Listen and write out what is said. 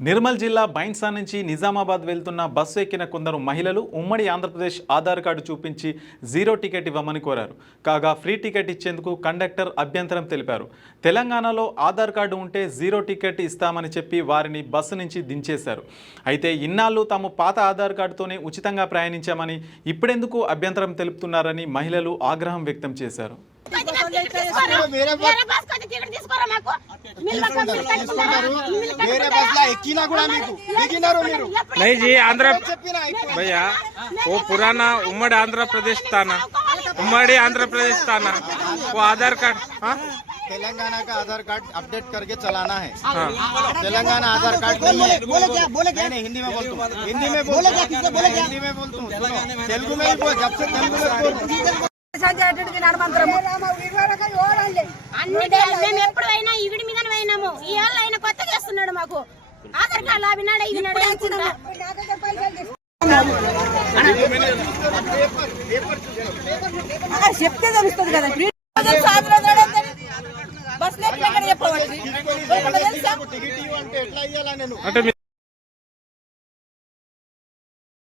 నిర్మల్ జిల్లా బైన్సా నుంచి నిజామాబాద్ వెళ్తున్న బస్సు ఎక్కిన కొందరు మహిళలు ఉమ్మడి ఆంధ్రప్రదేశ్ ఆధార్ కార్డు చూపించి జీరో టికెట్ ఇవ్వమని కోరారు. కాగా ఫ్రీ టికెట్ ఇచ్చేందుకు కండక్టర్ అభ్యంతరం తెలిపారు. తెలంగాణలో ఆధార్ కార్డు ఉంటే జీరో టికెట్ ఇస్తామని చెప్పి వారిని బస్సు నుంచి దించేశారు. అయితే ఇన్నాళ్ళు తాము పాత ఆధార్ కార్డుతోనే ఉచితంగా ప్రయాణించామని ఇప్పుడెందుకు అభ్యంతరం తెలుపుతున్నారని మహిళలు ఆగ్రహం వ్యక్తం చేశారు. नहीं जी, आंध्र भैया वो पुराना उम्मड़ी आंध्र प्रदेश था ना, उम्मड़ी आंध्र प्रदेश था ना, वो आधार कार्ड तेलंगाना का आधार कार्ड अपडेट करके चलाना है। तेलंगाना आधार कार्ड नहीं है। नहीं, हिंदी में बोलता हूँ, हिंदी में बोलता हूँ, तेलुगु में भी जब से तेलुगु में మేము ఎప్పుడైనా ఈవిడి మీద పోయినాము. ఇవాళ ఆయన కొత్తగా చేస్తున్నాడు. మాకు ఆధార్ కార్డు అవినాడు ఇవినాడు చెప్తే తెలుస్తుంది కదా. బస్ టికెట్ అంటే ఎట్లా ఇవ్వాలా నేను?